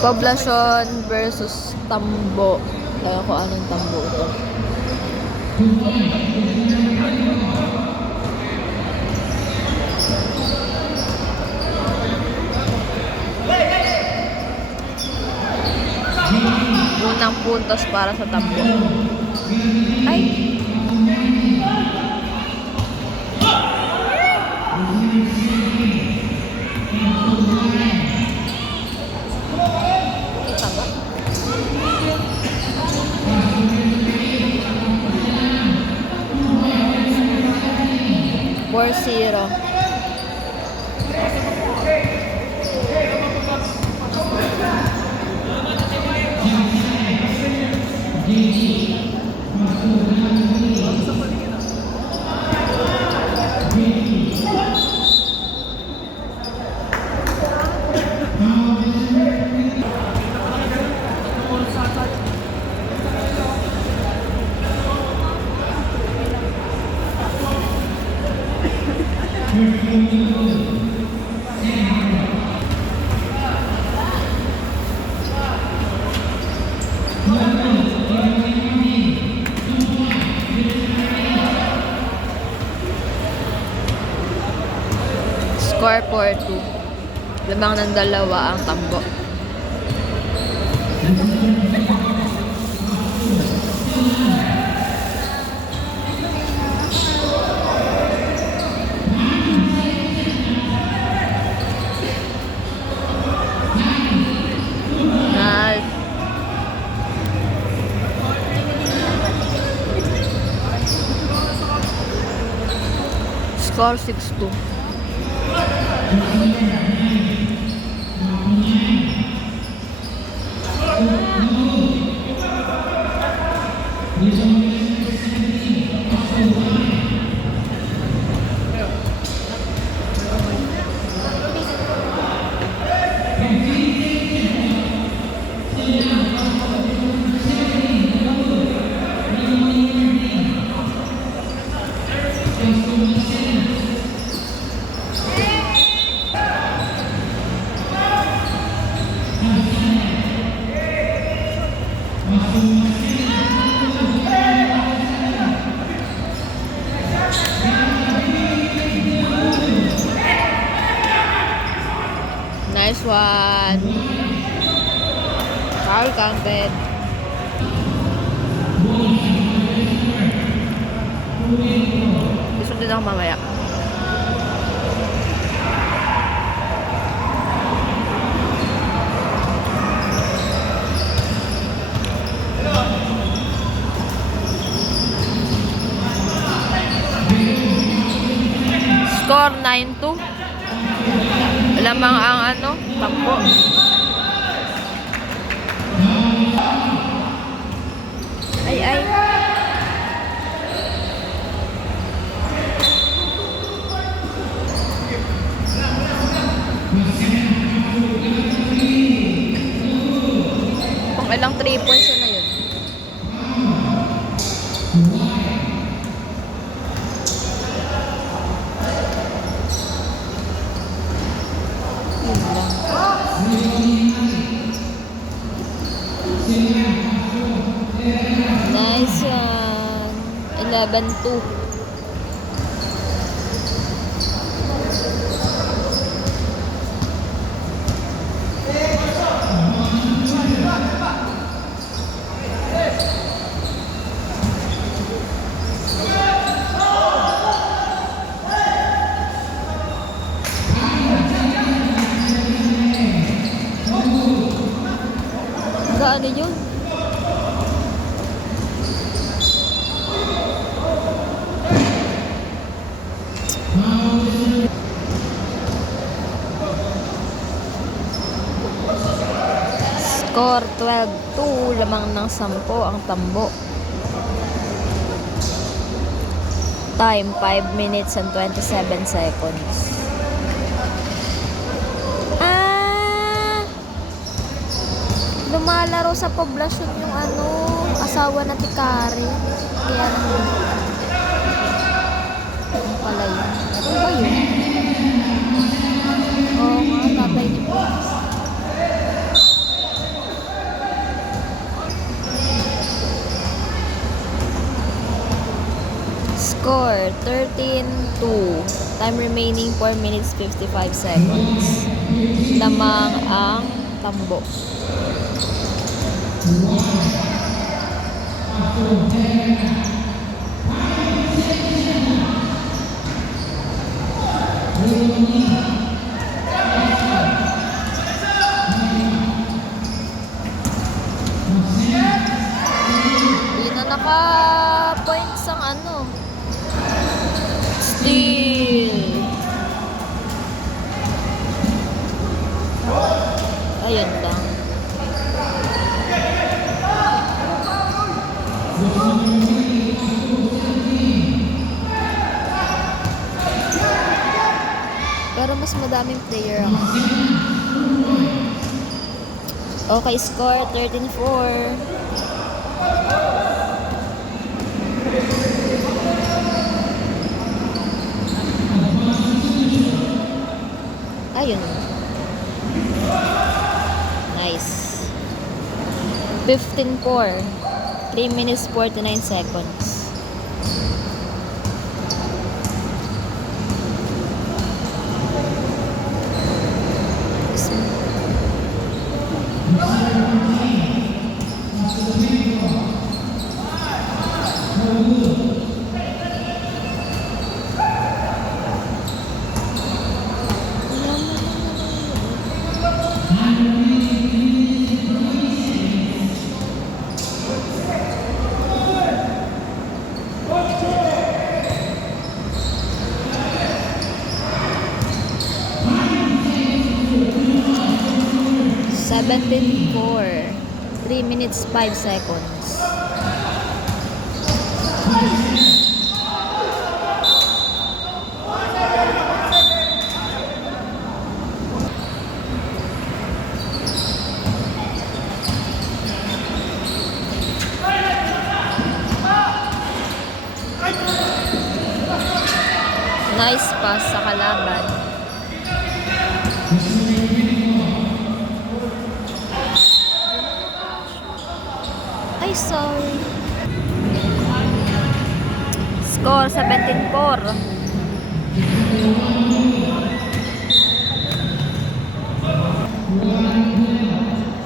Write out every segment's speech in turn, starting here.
Poblacion versus Tambo. Kaya ko anong Tambo ito. Unang puntos para sa Tambo. Ay! Kita ba? 4-0. Score 4-2. 5-2 ang Tambo. Score 6-2. Nice one. Foul counted. Gusto din ako mamaya. Score 9-2. Lamang ang Tambo. Ay. Kung ilang 3 points na yun. Nice one. 11-2. Ano yun? Score 12-2. Lamang ng 10 ang Tambo. Time 5 minutes and 27 seconds. Lumalaro sa poblasyon yung asawa na Tikari. Kaya naman. Ano pala yun? Ano ba yun? Oo nga, tatay ni Prince. score 13-2. Time remaining 4 minutes 55 seconds. Lamang ang Tambo. Hindi na naka-points ang ano. Steal. Ayun lang. Pero mas madaming player ako. Okay, score 13-4. Ayun. Nice. 15-4. 3 minutes 49 seconds. Seventeen 4. 3 minutes 5 seconds. Nice pass sa kalaban. Ay, sorry. Score 17-4.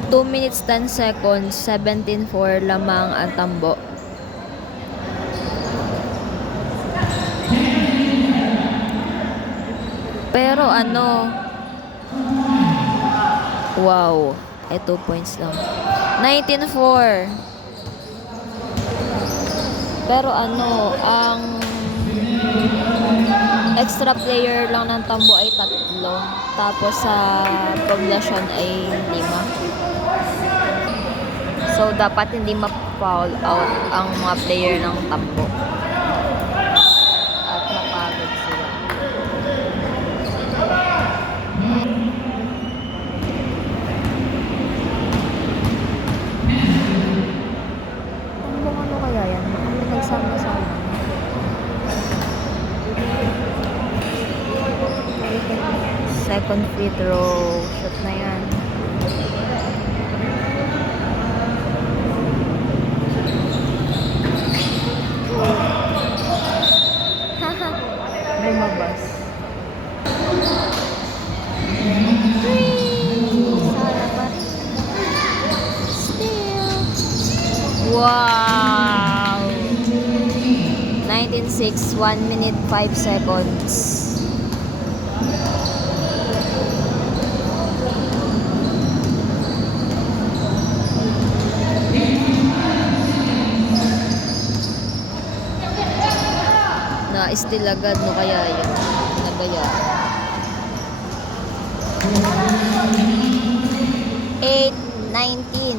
Two minutes 10 seconds, 17-4 lamang ang Tambo. Pero ano, wow, ay 2 points lang. 19-4. Pero ano, ang extra player lang ng Tambo ay 3. Tapos sa poblasyon ay 5. So, dapat hindi ma-foul out ang mga player ng Tambo. At mapagod sila. Tambong ano kaya yan? Ano nagsama-sama? Second free throw. Shot na yan. Lumabas. Sana pa rin. Still. Wow! 19-6, 1 minute 5 seconds. Na-steal agad, no kaya yun. Nagaya. 8-19,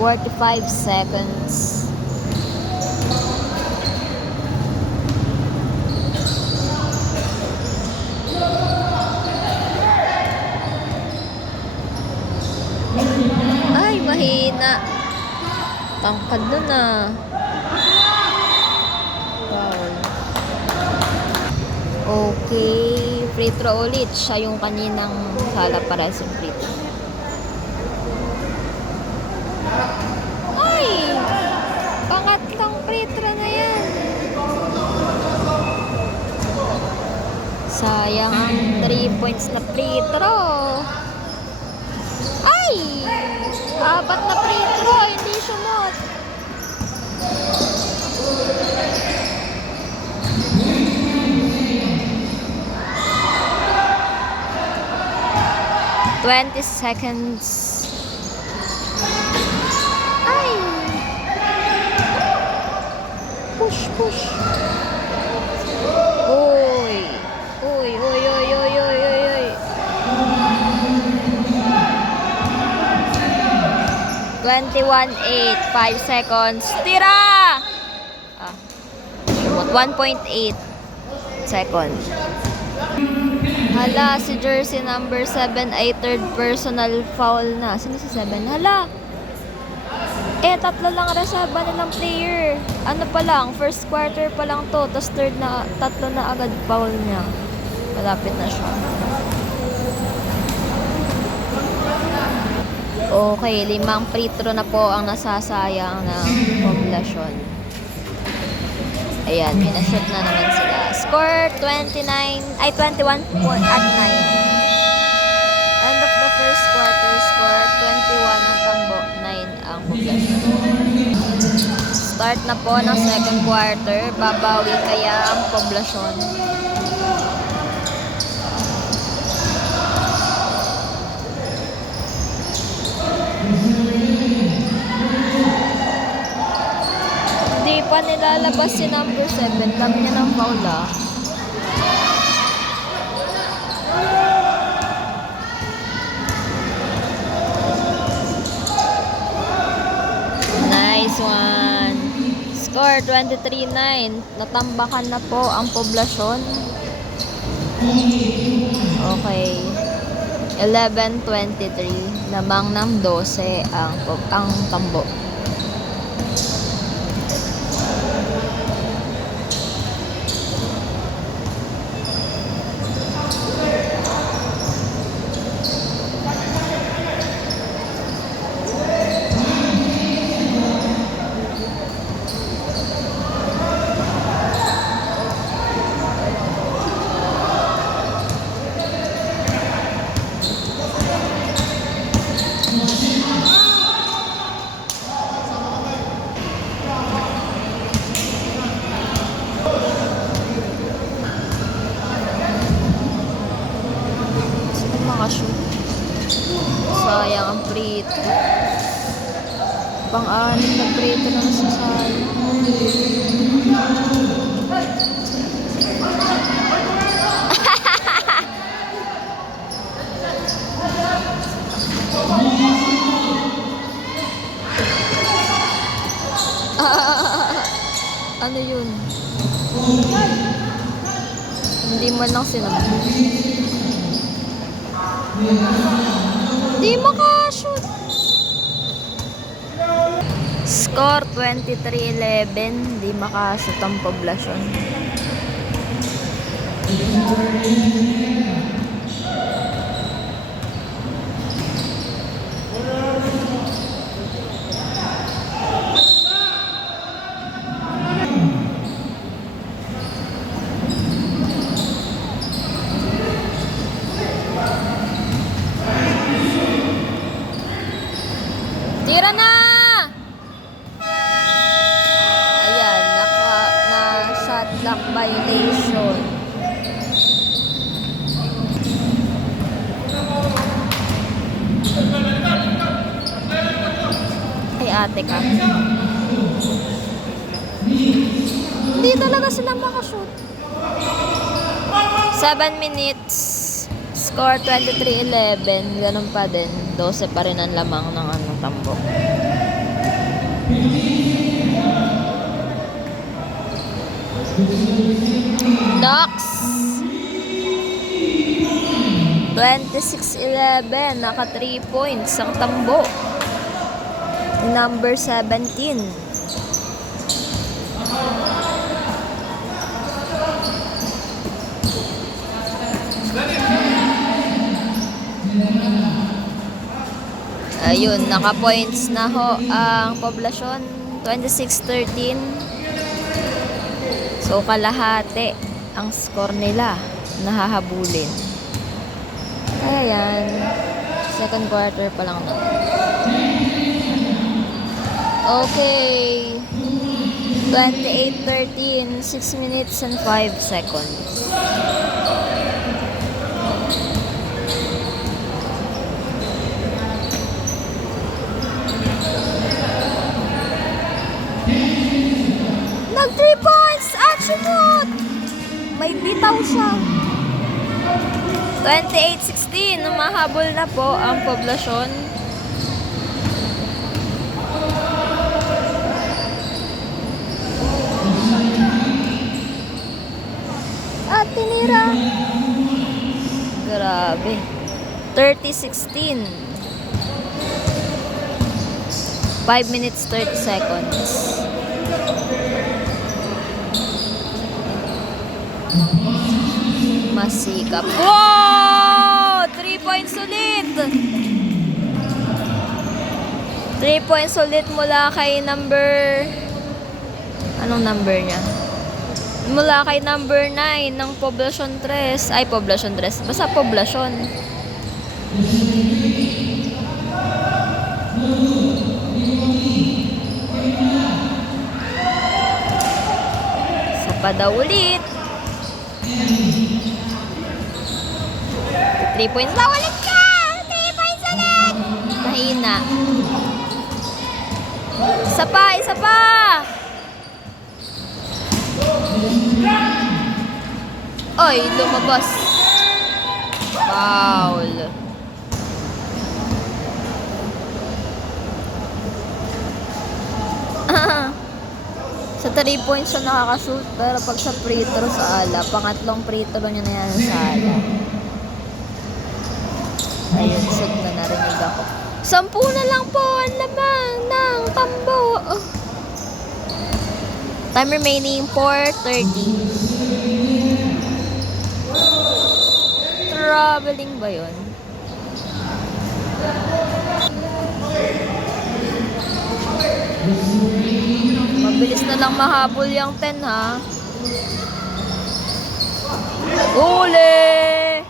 45 seconds. Ay, mahina. Tangkad nun ah. Foul. Okay, free throw ulit. Siya yung kaninang sala para sa free throw. Ay! Pangatlong free throw na yan. Sayang ang 3 points na free throw. Ay! 4 na free throw, hindi sumot. $20. Ay! Push, push. Uy! Uy, uy, uy, uy, uy, uy, uy. 21.8, 5 seconds. Tira! 1.8 seconds. Hala, si jersey number 7 ay third personal foul na. Sino si 7? Hala! Tatlo lang reserva nilang player. Ano pa lang, first quarter pa lang to. Tapos tatlo na agad foul niya. Malapit na siya. Okay, 5 free throw na po ang nasasayang ng Poblacion. Ayan, minashoot na naman sila. Score 21 at 9. End of the first quarter, score 21 ang Tambo, 9 ang Poblacion. Start na po ng second quarter. Babawi kaya ang Poblacion. Hindi pa nilalabas si number 7. Dami niya ng foul Nice one. Score 23-9. Natambakan na po ang Poblacion. Okay. 11-23. Lamang ng 12 ang Tambo. Sayang ang prito. Pang-anim na prito na masasayang. Ano yun? Hindi man lang sinabi. Di makashoot. Score 23-11. Di makashoot ang Poblacion. Tira na! Ayan, shot clock violation. Ay, ate ka. Hindi talaga sila makashoot. 7 minutes. Score 23-11. Ganun pa din. 12 pa rin ang lamang ng Tambo. Knocks. 26-11. Naka 3 points ang Tambo. Number 17. Ayun, naka-points na ho ang Poblacion. 26-13. So, kalahati ang score nila. nahahabulin. Kaya yan, second quarter pa lang na. Okay. 28-13, 6 minutes and 5 seconds. Nag 3 points! Attribute! May bitaw siya. 28-16, umahabol na po ang poblasyon. At tinira. Grabe. 30-16. 5 minutes 30 seconds. Masikap. Wow! 3 points ulit. 3 points ulit mula kay number... Anong number niya? Mula kay number 9 ng Poblacion 3. Ay, Poblacion 3. Basta Poblacion. Sa pa daw ulit. 3 points na ulit ka! 3 points ulit! Mahina. Isa pa! Isa pa! Ay, lumabas. Foul. Sa 3 points siya nakakashoot, pero pag sa free throw sa ala, pangatlong free throw niya na yan sa ala. Ayun, shoot na narinig ako. 10 na lang po ang lamang ng tambo. Time remaining 4:30. Traveling ba yun? Mabilis na lang mahabol yung 10 ha. Uli!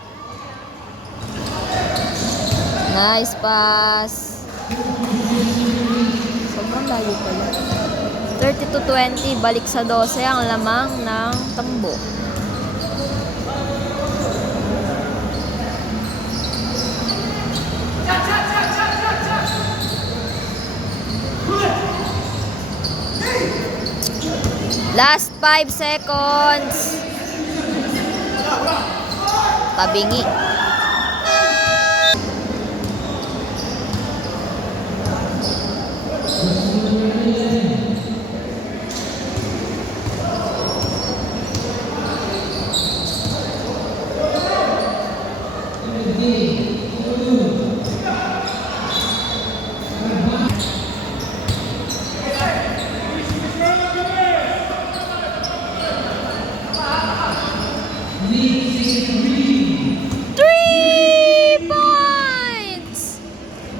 Nice pass. Sobrang layo pala. 30-20, balik sa 12 ang lamang ng tambo. Last 5 seconds. Tabingi.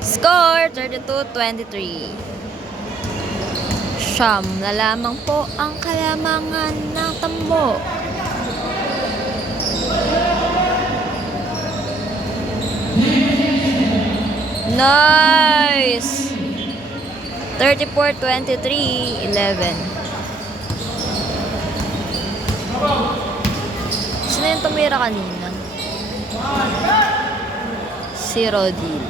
Score 32-23. Siyam na lamang po ang kalamangan ng tambo. Nice! 34-23, 11. Sino yung tumira kanina? Si Rodil.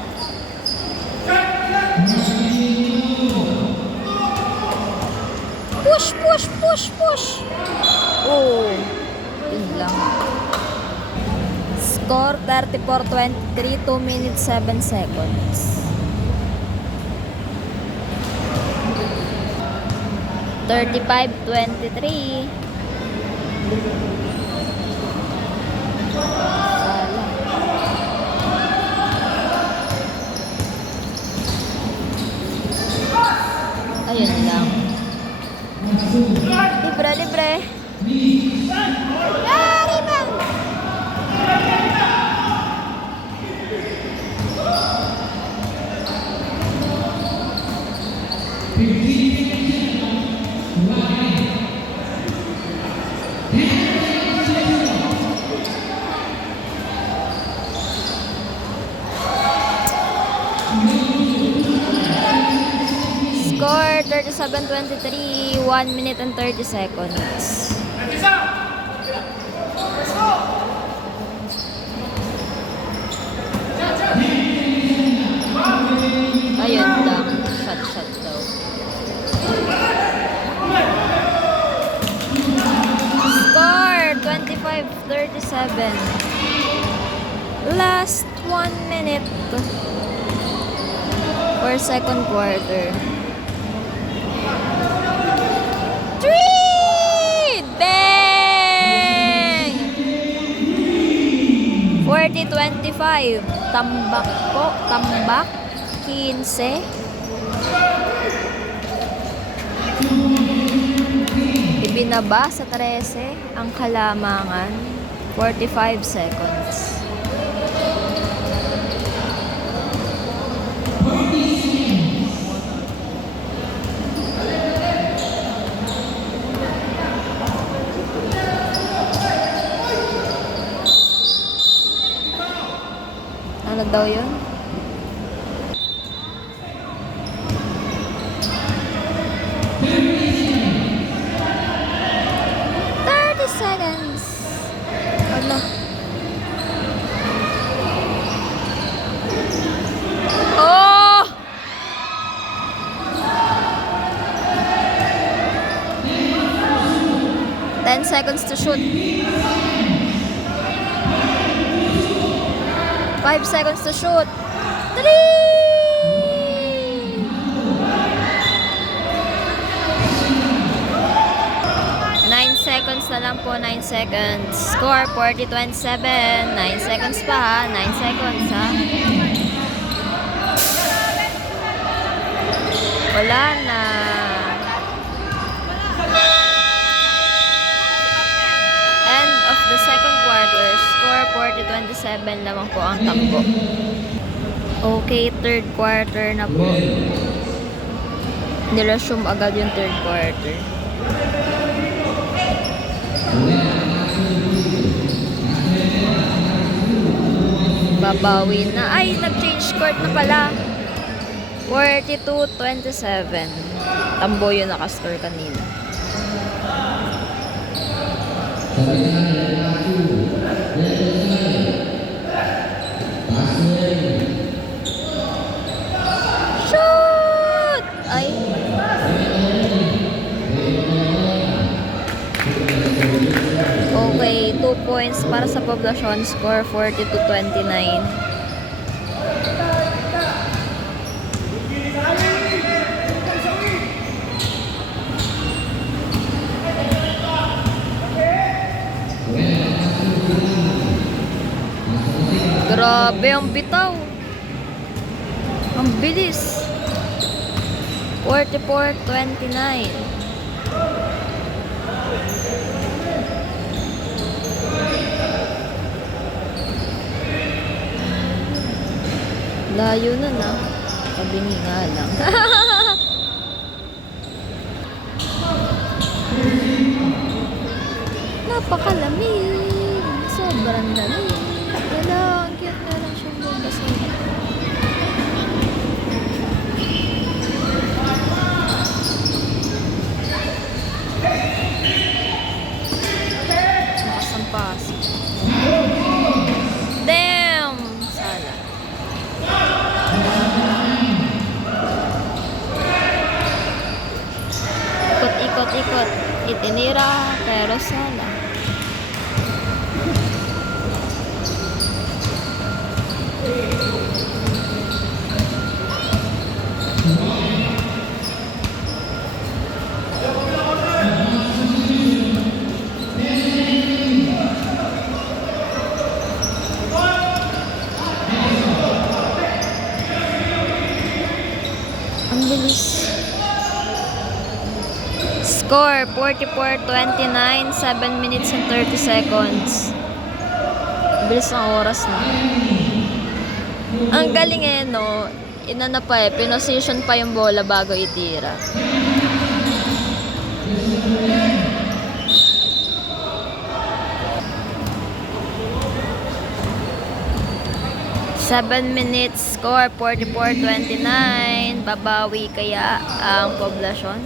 Push, push, push, push. Oh, yun lang. Score 34-23, 2 minutes 7 seconds. $35-23. Ayun lang. Libre, libre. Rebound! 37-23, 1 minute and 30 seconds. Ayun lang, shot daw. Score 25-37. Last 1 minute for second quarter. 3! Bang! 40-25. Tambak po. Tambak. 15. Ibinaba sa 13 ang Kalamangan. 45 seconds. Ano daw yun? Seconds. Wala. Oh! Ten seconds to shoot. 5 seconds to shoot. 3! 9 seconds na lang po, 9 seconds. Score 40-27. 9 seconds pa ha, 9 seconds ha. Wala na. End of the second quarter. Score 40-27 lamang po ang takbo. Okay, third quarter na po. Niresume agad yung third quarter. Babawi na. Ay, nag-change court na pala. 42-27. Tambo yung nakascore kanina. Shoot! Ay. Okay, 2 points para sa Poblacion. Score 40-29. Grabe ang bitaw. Ang bilis. 44-29. Layo na na. Kabini nga lang. Napakalamig. Sobrang lamig. Wala, ang cute na lang siyang bumasin. Nakasampas. Damn! Sala. Ikot-ikot-ikot. Itinira, pero sala. Ang bilis. Score 44-29, 7 minutes and 30 seconds. Bilis ng oras na. Ang galing eh, no? Inana pa eh, pinosisyon pa yung bola bago itira. 7 minutes, score 44-29. Babawi kaya ang poblasyon?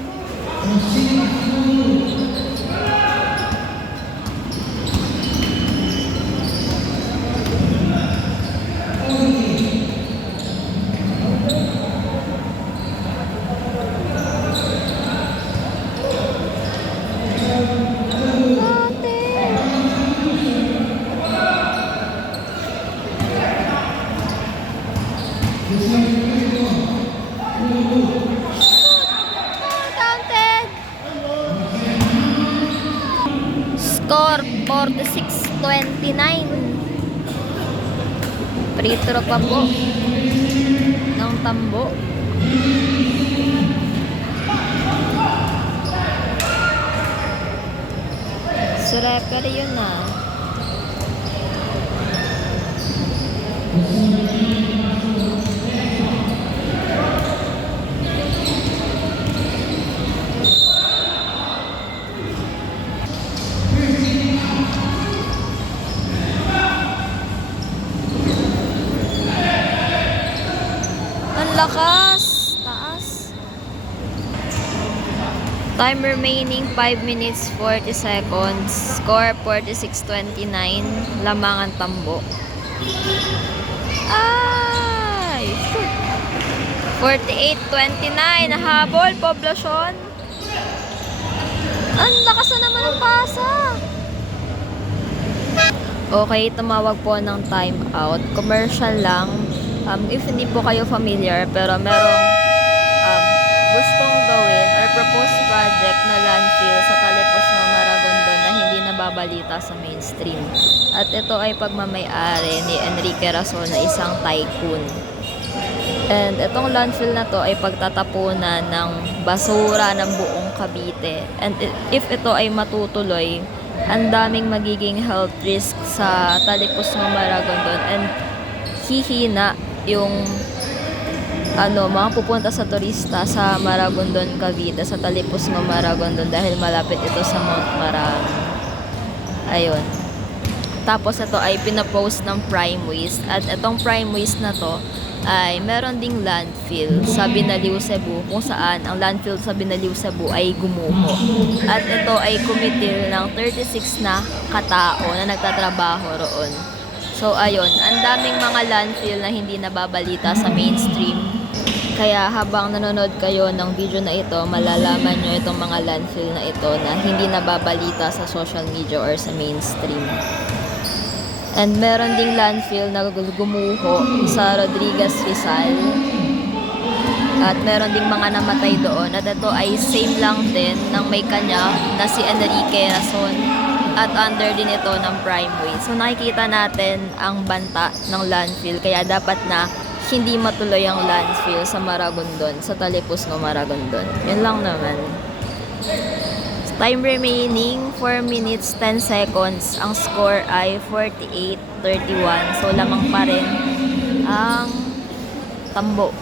Counted. Score 46-29. Free throw pa po ng Tambo. Surepper yun ah. Ang lakas! Taas! Time remaining 5 minutes 40 seconds. Score 46-29. Lamang ang Tambo. Ay! 48-29. Nahabol, poblasyon. Ang lakas na naman ang pasa. Okay, tumawag po ng time out. Commercial lang. If hindi po kayo familiar, pero merong gustong gawin or proposed project na landfill sa Talipos ng Maragondon na hindi nababalita sa mainstream. At ito ay pagmamay-ari ni Enrique Rason na isang tycoon. And itong landfill na to ay pagtatapunan ng basura ng buong Cavite. And if ito ay matutuloy, ang daming magiging health risk sa Talipos ng Maragondon and hihina yung mga pupunta sa turista sa Maragondon, Cavite, sa Talipos ng Maragondon dahil malapit ito sa Mount Marami. Ayun. Tapos ito ay pinapost ng Prime Waste at itong Prime Waste na to ay meron ding landfill sa Binaliw, Cebu kung saan ang landfill sa Binaliw, Cebu ay gumuho. At ito ay committee ng 36 na katao na nagtatrabaho roon. So ayun, ang daming mga landfill na hindi nababalita sa mainstream. Kaya habang nanonood kayo ng video na ito, malalaman nyo itong mga landfill na ito na hindi nababalita sa social media or sa mainstream. And meron ding landfill na gumuho sa Rodriguez, Rizal. At meron ding mga namatay doon. At ito ay same lang din ng may kanya na si Enrique Rason. At under din ito ng Prime Waste. So nakikita natin ang banta ng landfill. Kaya dapat na hindi matuloy ang landfill sa Maragondon, sa Talipos ng Maragondon. Yun lang naman. Time remaining 4 minutes 10 seconds. Ang score ay 48-31. So lamang pa rin ang Tambo.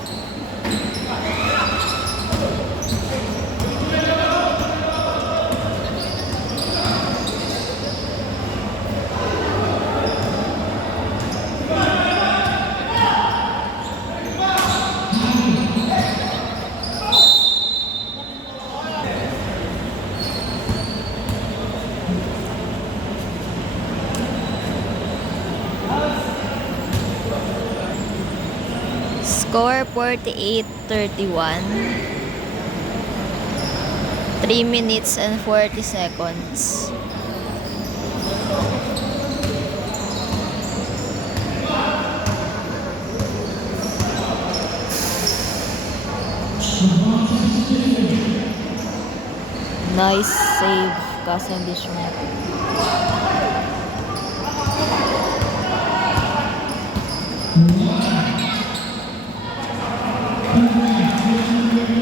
Score 48-31. 3 minutes and 40 seconds. Nice save kasi hindi siya.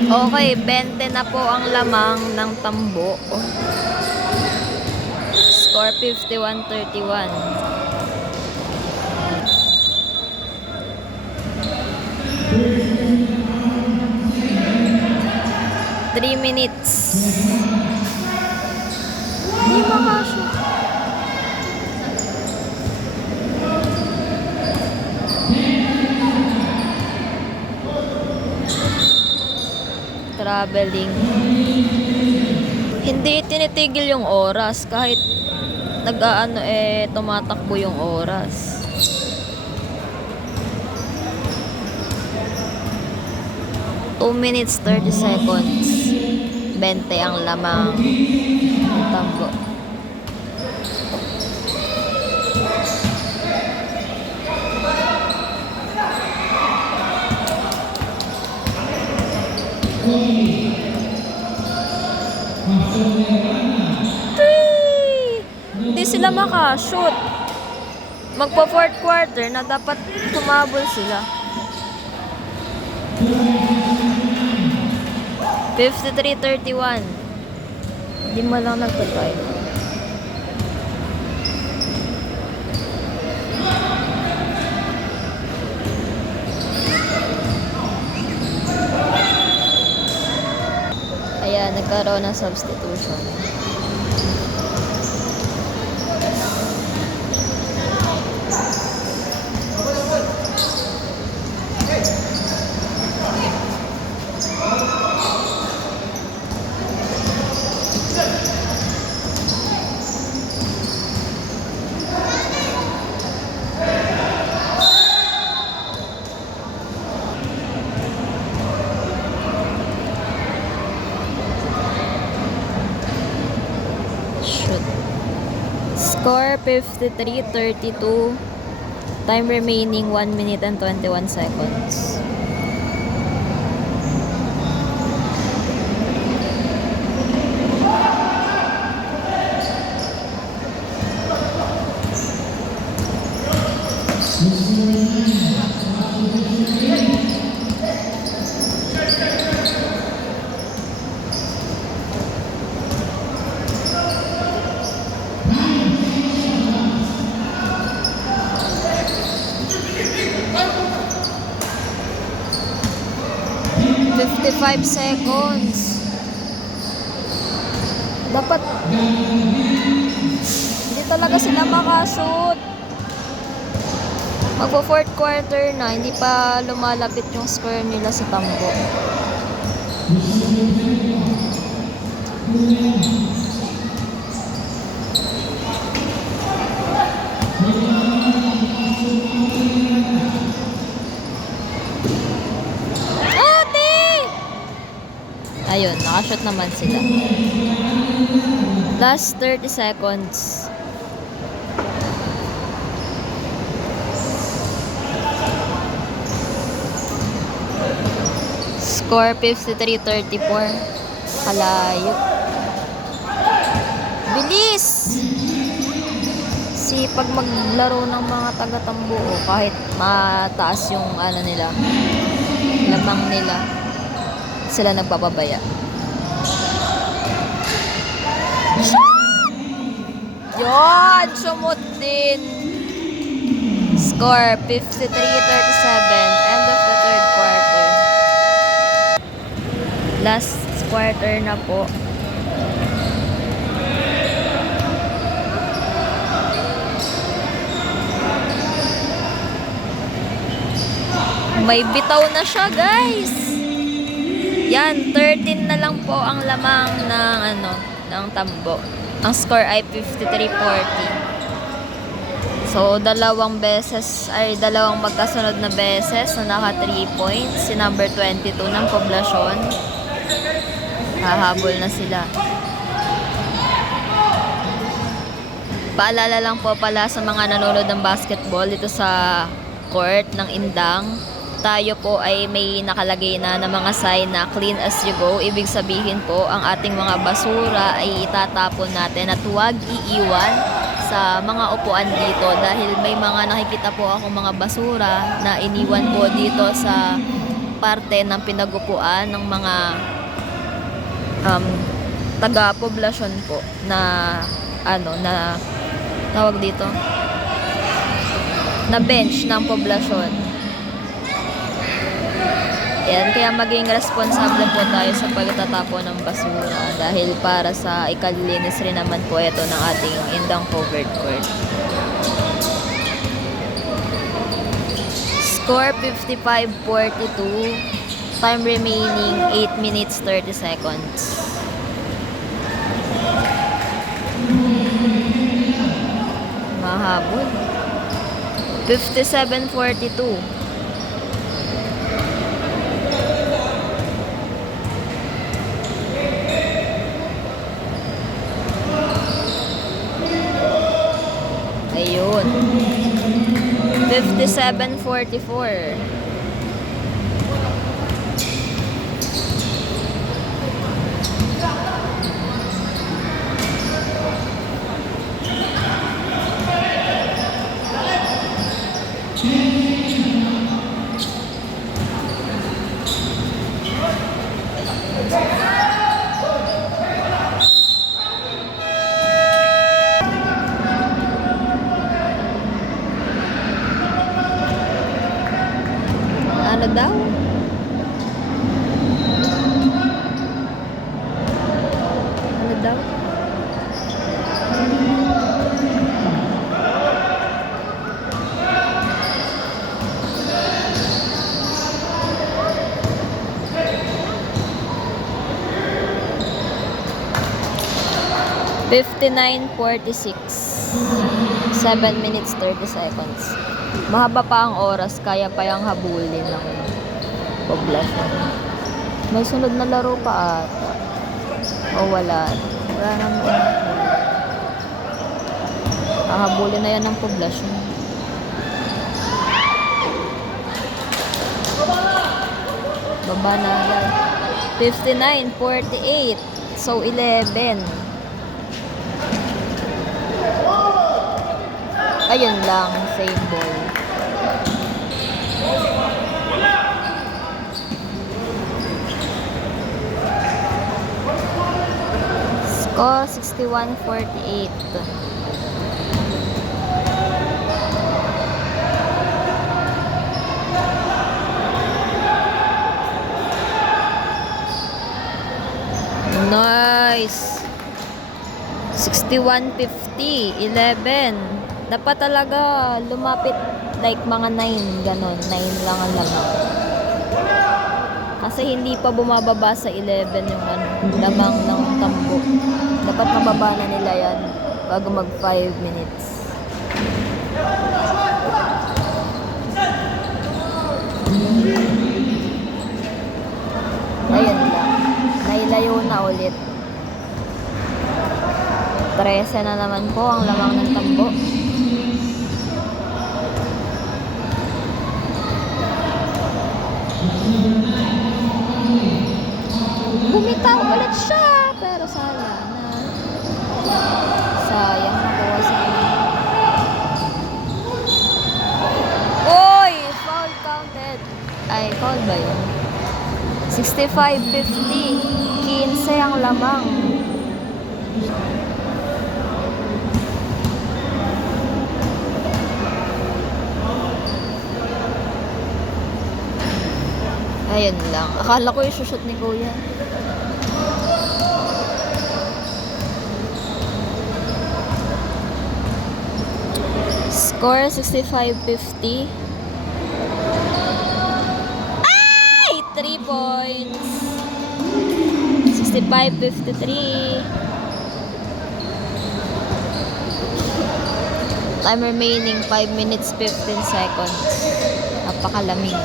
Okay, 20 na po ang lamang ng Tambo. Score 51-31. Three minutes. Hindi makasya. traveling. Hindi tinitigil yung oras kahit nag-aano tumatakbo yung oras. Two minutes 30 seconds. 20 ang lamang ng tambo. Hindi sila makashoot. Magpa fourth quarter na dapat kumabol sila. 53-31. Hindi mo lang nagtatry. Ayan, nagkaroon ng substitution. Score 53-32. Time remaining 1 minute and 21 seconds. Five seconds. Dapat hindi talaga sila makashoot. Magpo fourth quarter na, hindi pa lumalapit yung score nila sa tambo. Ayun, nakashoot naman sila. Last 30 seconds. Score 53-34. Kalayo. Bilis! Sipag maglaro ng mga taga-tambo kahit mataas yung ano nila, lamang nila. Sila nagpapabaya. Yon! Sumot din. Score 53-37. End of the third quarter. Last quarter na po. May bitaw na siya, guys. Yan, 13 na lang po ang lamang ng tambo. Ang score ay 53-40. So, dalawang magkasunod na beses na naka 3 points. Si number 22 ng Poblacion. Hahabol na sila. Paalala lang po pala sa mga nanonood ng basketball dito sa court ng Indang. Tayo po ay may nakalagay na mga sign na clean as you go. Ibig sabihin po, ang ating mga basura ay itatapon natin at huwag iiwan sa mga upuan dito dahil may mga nakikita po ako mga basura na iniwan po dito sa parte ng pinagupuan ng mga taga-poblasyon po na na tawag dito na bench ng poblasyon. Yan, kaya maging responsable po tayo sa pagtatapon ng basura dahil para sa ikalinis rin naman po ito ng ating Indang covered court. Score 55-42. Time remaining 8 minutes 30 seconds. Mahabol. 57:42. Ayun. 57:44. Ano daw? Ano daw? (59:46). 7 minutes 30 seconds. Mahaba pa ang oras, kaya pa yung habulin ng poblasyon. May sunod na laro pa ata. O wala. Wala naman. Hahabulin na yan ng poblasyon. Baba na lang. 59:48. So 11. Ayun lang, same ball. Score 61:48. Nice. 61:50. 11. Dapat talaga lumapit like mga 9, ganon. 9 lang ang lamang. Kasi hindi pa bumababa sa 11 yung lamang ng tambo. Dapat mababa na nila yan bago mag 5 minutes. Ayun lang. Nailayo na ulit. 13 na naman po ang lamang ng tambo. Bumitaw ulit siya, pero sayang na. Sayang nakuha sana. Oy! Foul counted. Ay, foul ba yun? 65:50. 15 ang lamang. Ayun lang. Akala ko yung shoot ni Kuya. Score 65:50. Ay! 3 points. 65:53. Time remaining 5 minutes 15 seconds. Napakalamig.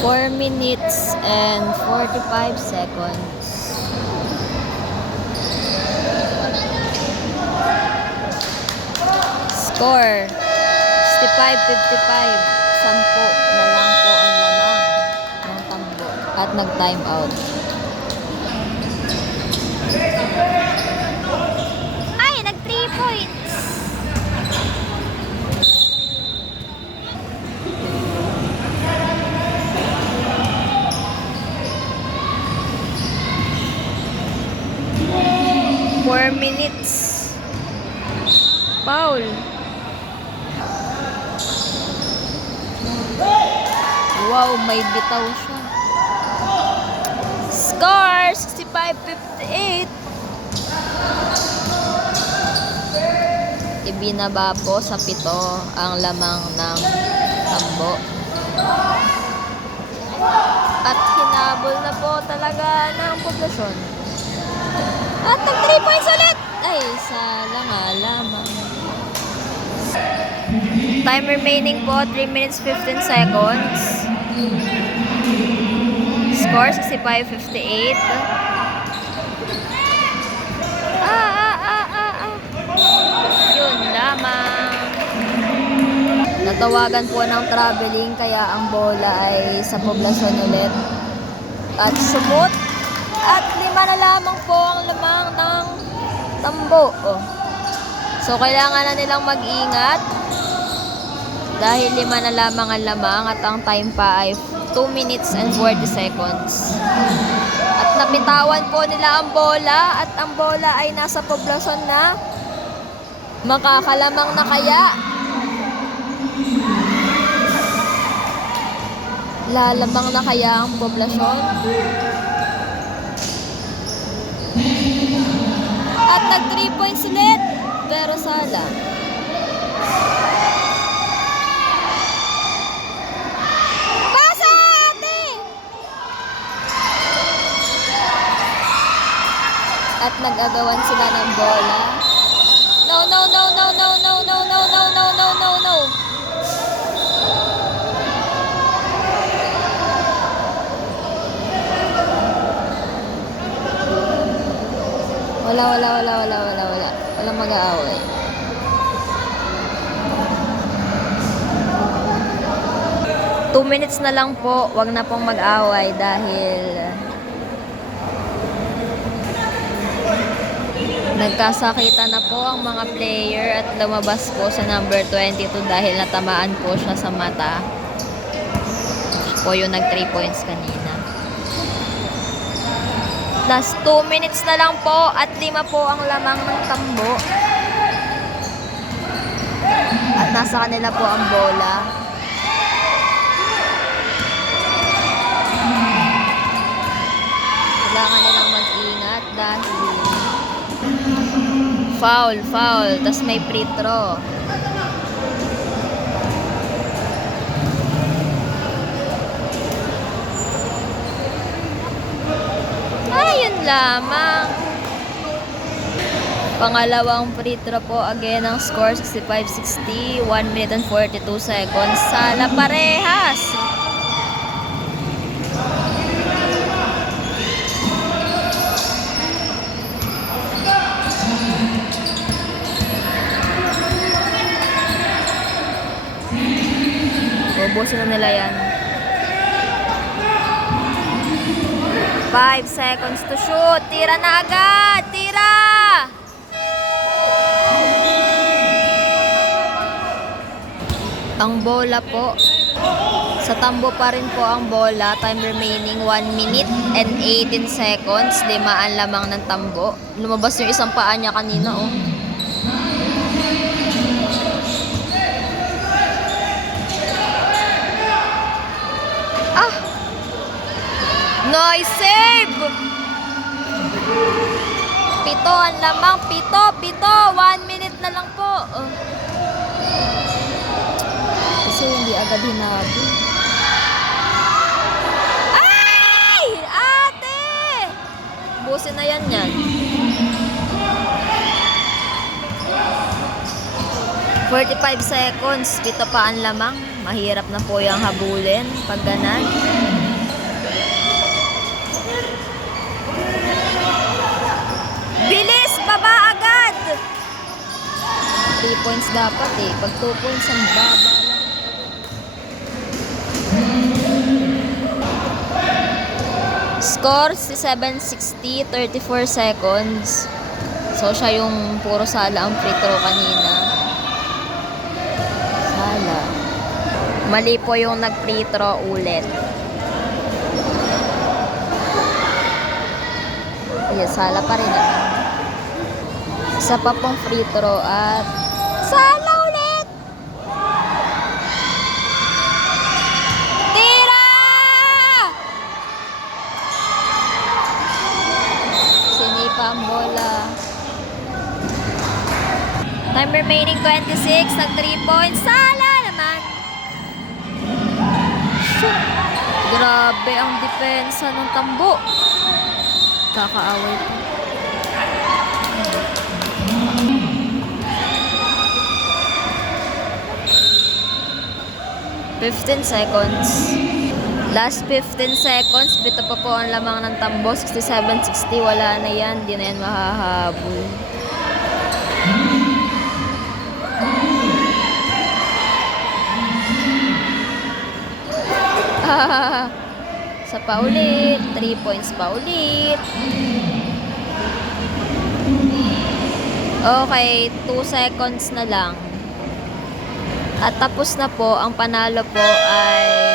Four minutes and 45 seconds. Score 65:55. 10 na lang po ang lamang ng tambo at nag-time out. Ay, nag 3 points. Four minutes foul. Wow, may bitaw siya. Score, 65-58. Ibinaba po sa 7 ang lamang ng tambo. At hinabol na po talaga ng poblasyon. At nag 3 points ulit! Ay, sala nga lamang. Time remaining po, 3 minutes 15 seconds. Score, 65-58. Yun lamang. Natawagan po ng traveling kaya ang bola ay sa poblasyon ulit. At sumot. At 5 na lamang po ang lamang ng tambo. So kailangan na nilang mag-ingat. Dahil 5 na lamang ang lamang at ang time pa ay 2 minutes and 40 seconds. At napitawan po nila ang bola at ang bola ay nasa poblasyon na. Makakalamang na kaya? Lalamang na kaya ang poblasyon? At nag 3 points ulit, pero sala. Pasa, ate! At nag-agawan sila ng bola. No, no, no, no, no, no, no, no, no, no, no, no, no. Wala. Walang mag-aaway. Two minutes na lang po. Wag na pong mag-away dahil nagkasakitan na po ang mga player at lumabas po sa number 22 dahil natamaan po siya sa mata. Po yung nag 3 points kanina. Last 2 minutes na lang po at 5 po ang lamang ng tambo. At nasa kanila po ang bola. Kailangan nilang mag-ingat dahil foul. Tas may free throw. Ayun lamang. Pangalawang free throw po. Again, ang score 65-60. 1 minute and 42 seconds. Sala parehas. Ubusin na nila yan. 5 seconds to shoot. Tira na agad. Tira! Ang bola po. Sa tambo pa rin po ang bola. Time remaining 1 minute and 18 seconds. 5 ang lamang ng tambo. Lumabas yung isang paa niya kanina, oh. Nice save! 7 ang lamang. 7. 1 minute na lang po. Kasi hindi agad hinabi. Ay! Ate! Busin na yan. 45 seconds. 7 pa ang lamang. Mahirap na po yung habulin pag ganan. Bilis! Baba agad! 3 points dapat eh. Pag 2 points ang baba lang. Score 67-60, 34 seconds. So siya yung puro sala ang free throw kanina. Sala. Mali po yung nag-free throw ulit. Yes, sala pa rin naman. Isa pa pong free throw at Sala ulit! Tira! Sinipa ang bola. Time remaining 26. Nag 3 points. Sala naman! Shoot! Grabe ang depensa ng Tambo. Kakaaway pa. 15 seconds. Last 15 seconds. Bito pa po ang lamang ng Tambo. 67-60. Wala na yan. Di na yan mahahabol. Sa pa ulit. 3 points pa ulit. Okay. 2 seconds na lang. At tapos na po. Ang panalo po ay